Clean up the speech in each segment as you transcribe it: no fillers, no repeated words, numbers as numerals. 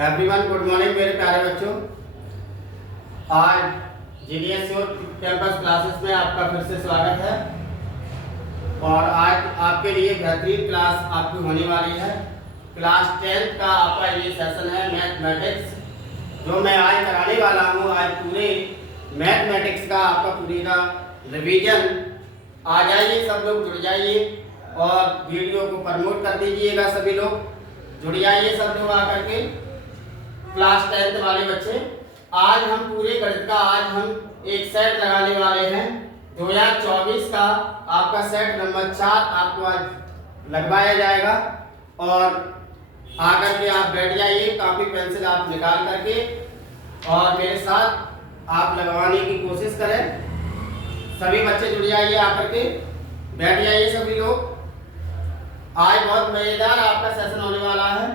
Everyone good morning मेरे प्यारे बच्चों। आज जीडीएस कैंपस क्लासेस में आपका फिर से स्वागत है और आज आपके लिए बेहतरीन क्लास आपकी होने वाली है। क्लास 10th का आपका ये सेशन है मैथमेटिक्स, जो मैं आज कराने वाला हूँ। आज पूरे मैथमेटिक्स का आपका पूरी का रिवीजन। आ जाइए सब लोग, जुड़ जाइए और वीडियो को प्रमोट कर दीजिएगा। सभी लोग जुड़ जाइए, सब लोग आकर के। क्लास 10th वाले बच्चे, आज हम पूरे गणित का एक सेट लगाने वाले हैं। 2024 का आपका सेट नंबर 4 आपको आज लगवाया जाएगा और आकर के आप बैठ जाइए, कापी पेंसिल आप निकाल करके और मेरे साथ आप लगवाने की कोशिश करें। सभी बच्चे जुड़ जाइए, आकर के बैठ जाइए सभी लोग। आज बहुत मजेदार आपका सेशन होने वाला है।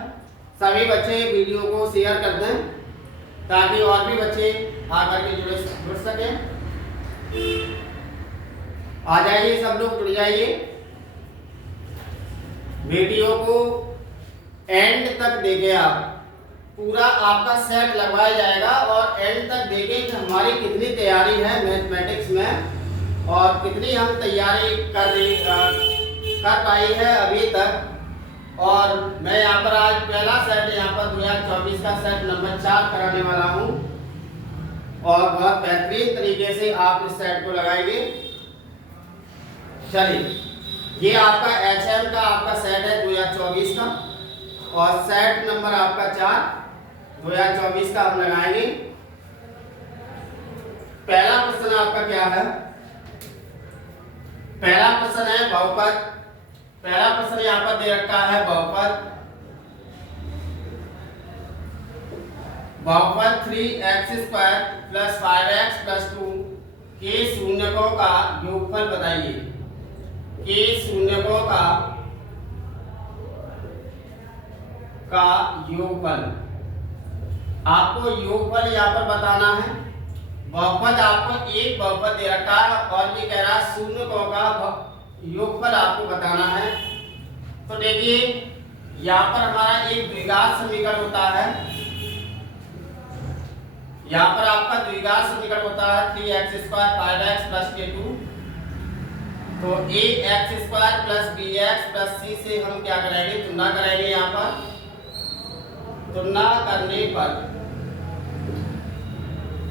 सभी बच्चे वीडियो को शेयर कर दें ताकि और भी बच्चे आकर के जुड़ सकें। आ जाइए सब लोग, जुड़ जाइए। वीडियो को एंड तक देखें, आप पूरा आपका सेट लगवाया जाएगा और एंड तक देखें कि हमारी कितनी तैयारी है मैथमेटिक्स में और कितनी हम तैयारी कर पाई है अभी तक। और मैं यहाँ पर आज पहला सेट यहाँ पर 2024 का सेट नंबर 4 कराने वाला हूँ और बहुत बेहतरीन तरीके से आप इस सेट को लगाएंगे। चलिए, ये आपका HM का आपका सेट है 2024 का और सेट नंबर आपका 4 2024 का हम लगाएंगे। पहला क्वेश्चन आपका क्या है? पहला क्वेश्चन है बहुपद। पहला प्रश्न यहाँ पर दे रखा है बहुपद। बहुपद 3x² + 5x + 2 के शून्यकों का योगफल बताइए। के शून्यकों का योगफल, आपको योगफल यहाँ पर बताना है। बहुपद आपको एक बहुपद दे रखा है और ये कह रहा है शून्यकों का योगफल आपको बताना है। तो देखिए, यहाँ पर हमारा एक द्विघात समीकरण होता है। यहाँ पर आपका द्विघात समीकरण होता है 3x² 5x + k2। तो ax² + bx + c से हम क्या करेंगे? तुलना करेंगे। यहाँ पर तुलना करने पर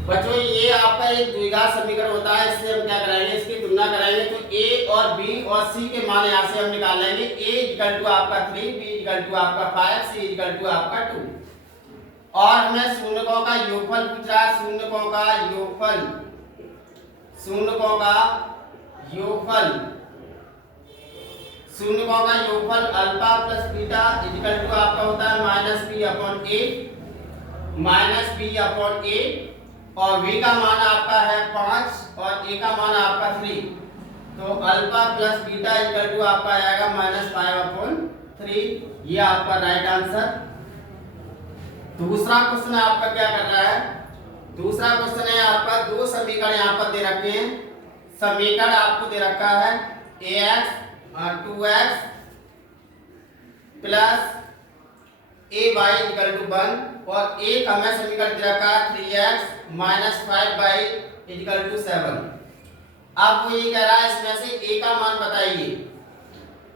बच्चों ये आपका एक द्विघात समीकरण होता है, इससे हम क्या कराएंगे? इसकी तुलना कराएंगे। तो a और b और c के मान यहाँ से हम निकाल लेंगे। a = आपका 3, b = आपका 5, c = आपका 2। और हमें शून्यकों का योगफल पूछ रहा है। शून्यकों का योगफल, शून्यकों का योगफल, शून्यकों का योगफल अल्फा + बीटा = आपका होता है -b/a और v का मान आपका है 5 और a का मान आपका 3। तो अल्फा + बीटा = आपका आएगा -5/3। ये आपका राइट आंसर। दूसरा क्वेश्चन आपका क्या कर रहा है? दूसरा क्वेश्चन है आपका दो समीकरण यहाँ पर दे रखे हैं। समीकरण आपको दे रखा है ax 2x + ay = 1 और एक हमें समीकरण दे रखा है 3x - 5y = 7। अब वो ये कह रहा है इसमें से a का मान बताइए।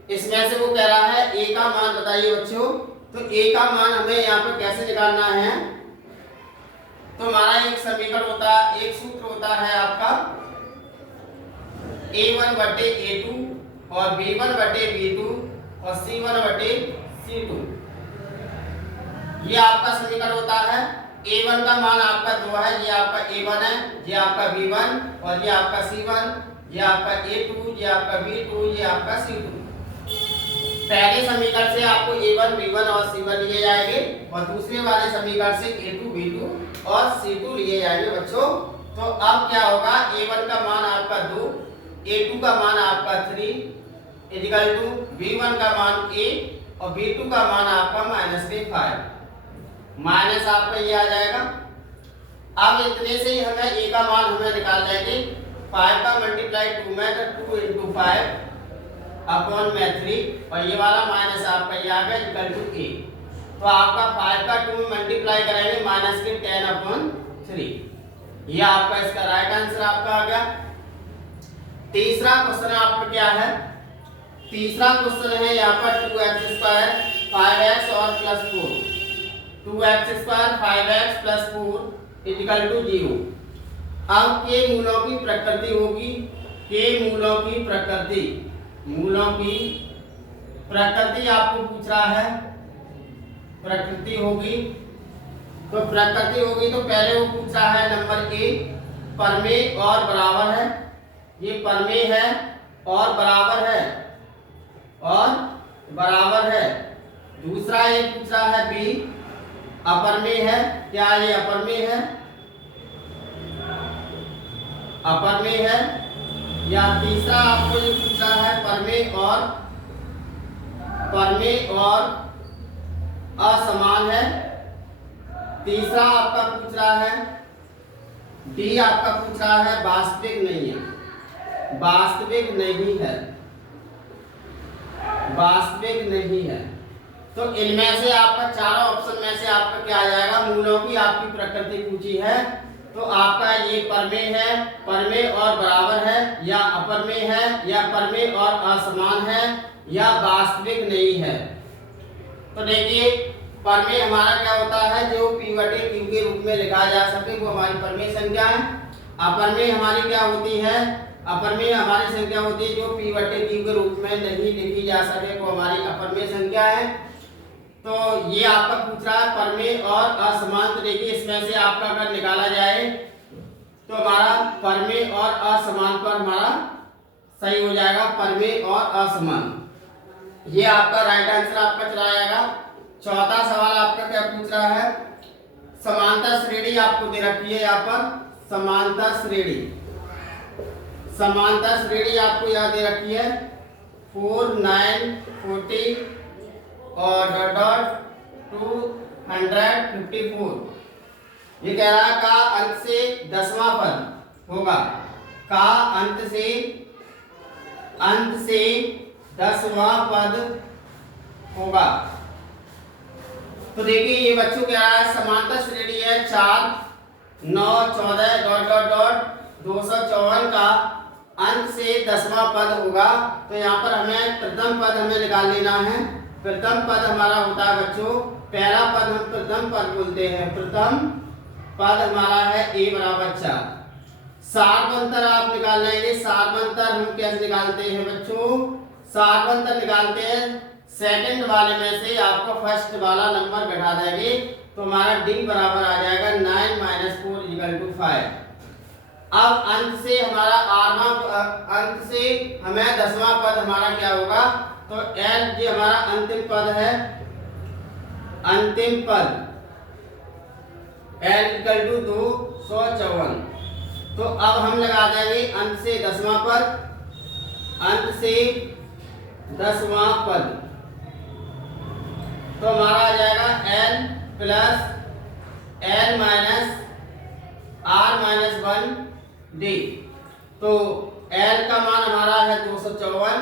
इसमें से वो कह रहा है a का मान बताइए बच्चों। तो a का मान हमें यहाँ पर कैसे निकालना है? तो हमारा एक समीकरण होता है, एक सूत्र होता है आपका a1/a2 और b1/b2 और c1/c2। ये आपका समीकरण होता है। a1 का मान आपका 2 है, ये आपका a1 है, ये आपका b1 और ये आपका c1, ये आपका a2, ये आपका b2, ये आपका c2। पहले समीकरण से आपको a1, b1 और c1 लिए जाएंगे और दूसरे वाले समीकरण से a2, b2 और c2 लिए जाएंगे बच्चों। तो अब क्या होगा? a1 का मान आपका 2, a2 का मान आपका 3 = b1 का मान a और b2 का मान आपका -5 माइनस आपका ये आ जाएगा। अब इतने से ही हमें a का मान हमें निकाल लेंगे। 5 का मल्टीप्लाई 2 में तो 2 × 5 / 3 और ये वाला माइनस आपका ये आ गया = a। तो आपका 5 का 2 में मल्टीप्लाई करेंगे माइनस के 10/3। ये आपका इसका राइट आंसर आपका आ गया। तीसरा क्वेश्चन आपका क्या है? तीसरा क्वेश्चन है यहाँ पर 2x² 5x और plus 4, 2x² 5x plus 4 equal to 0। अब के मूलों की प्रकृति होगी, के मूलों की प्रकृति, मूलों की प्रकृति आपको पूछ रहा है। प्रकृति होगी तो प्रकृति होगी तो पहले वो पूछ रहा है नंबर ए परमेय और बराबर है, ये परमेय है और बराबर है, और बराबर है। दूसरा ये पूछ रहा है बी अपरमेय है, क्या ये अपरमेय है? अपरमेय है। या तीसरा आपको ये पूछ रहा है परमेय और असमान है। तीसरा आपका पूछ रहा है डी आपका पूछ रहा है वास्तविक नहीं है, वास्तविक नहीं है, वास्तविक नहीं है। तो इनमें से आपका चारों ऑप्शन में से आपका क्या आ जाएगा? मूलों की आपकी प्रकृति पूछी है तो आपका ये परमेय है, परमेय और बराबर है, या अपरमेय है, या परमेय और असमान है, या वास्तविक नहीं है। तो देखिए परमेय हमारा क्या होता है? जो P/Q के रूप में लिखा जा सके वो हमारी परमेय संख्या है। अपरमेय हमारी क्या होती है? अपरमेय हमारी संख्या होती है जो P/Q के रूप में नहीं लिखी जा सके वो हमारी अपरमेय संख्या है। तो ये आपका पूछ रहा है परमेय और असमान। तो देखिए इसमें से आपका अगर निकाला जाए तो हमारा परमेय और असमान पर हमारा सही हो जाएगा, परमेय और असमान। ये आपका राइट आंसर आपका चला जाएगा। चौथा सवाल आपका क्या पूछ रहा है? समांतर श्रेणी आपको दे रखी है यहाँ पर, समांतर श्रेणी, समांतर श्रेणी आपको यहाँ दे रखी है 4, 9, 40 और $254। ये कह रहा है का अंत से 10वां पद होगा, का अंत से 10वां पद होगा। तो देखिए ये बच्चों कह रहा है समांतर श्रेणी है 4, 9, 14 254 का अंत से 10वां पद होगा। तो यहाँ पर हमें प्रथम पद हमें निकाल लेना है। प्रथम पद हमारा होता है बच्चों, पहला पद हम प्रथम पद बोलते हैं, प्रथम पद हमारा है a बराबर 4। सारवंतर आप निकाल लेंगे। सारवंतर हम कैसे निकालते हैं बच्चों? सारवंतर निकालते हैं सेकंड वाले में से आपको फर्स्ट वाला नंबर घटा देंगे तो हमारा d बराबर आ जाएगा 9 - 4 = 5। अब अंत से हमारा अंत से हमें 10वां पद हमारा क्या होगा? तो l ये हमारा अंतिम पद है, अंतिम पद l = 254। तो अब हम लगा देंगे अंत से 10वां पद, अंत से 10वां पद। तो हमारा आ जाएगा l + l - r - 1d। तो l का मान हमारा है 254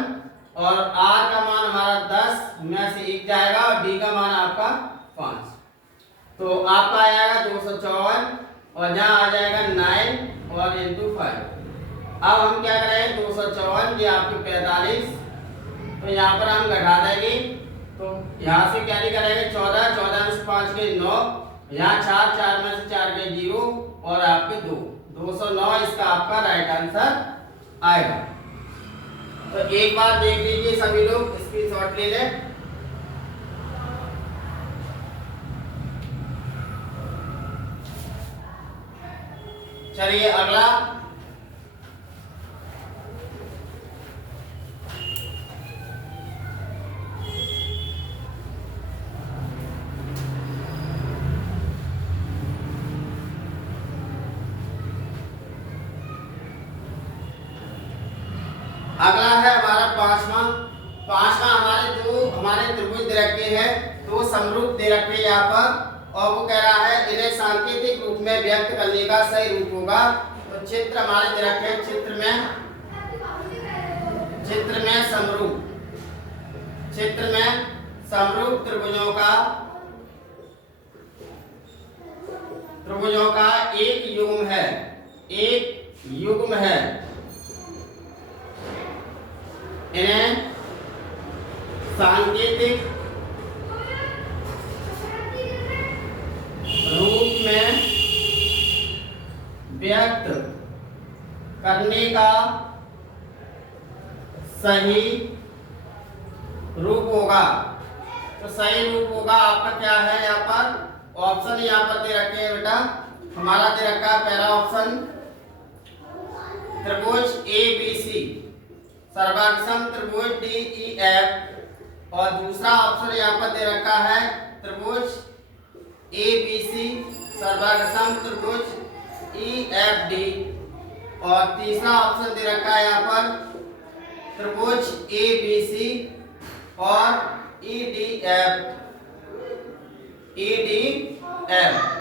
और r का मान हमारा 10 में से 1 जाएगा और d का मान आपका 5। तो आपका आ जाएगा 254 और यहाँ आ जाएगा 9 और × 5। अब हम क्या करें? 254 ये आपके 45, तो यहाँ पर हम घटा देंगे। तो यहाँ से क्या करेंगे? 14 में से 5 के 9, यहाँ 4 में से 4 के 0 और आपके 209 इसका आपका राइट आंसर आएगा। तो एक बार देख लीजिए सभी लोग, स्क्रीनशॉट ले लें। चलिए अगला है हमारा पांचवा हमारे जो हमारे त्रिभुज दे रखे हैं, दो समरूप दे रखे हैं यहाँ पर, और वो कह रहा है इन्हें सांकेतिक रूप में व्यक्त करने का सही रूप होगा। तो चित्र हमारे दे रखे हैं, चित्र में समरूप त्रिभुजों का त्रिभुजों का एक युग्म है, एक युग्म है। इन्हें सांकेतिक रूप में व्यक्त करने का सही रूप होगा। तो सही रूप होगा आपका क्या है, यहाँ पर ऑप्शन यहाँ पर दे रखे हैं बेटा। हमारा दे रखा है पहला ऑप्शन त्रिभुज ए बी सी, सर्वांगसम त्रिभुज डी ई एफ, और दूसरा ऑप्शन यहाँ पर दे रखा है त्रिभुज ए बी सी, सर्वांगसम त्रिभुज ई एफ डी, और तीसरा ऑप्शन दे रखा है यहाँ पर त्रिभुज ए बी सी और E D F, E D F.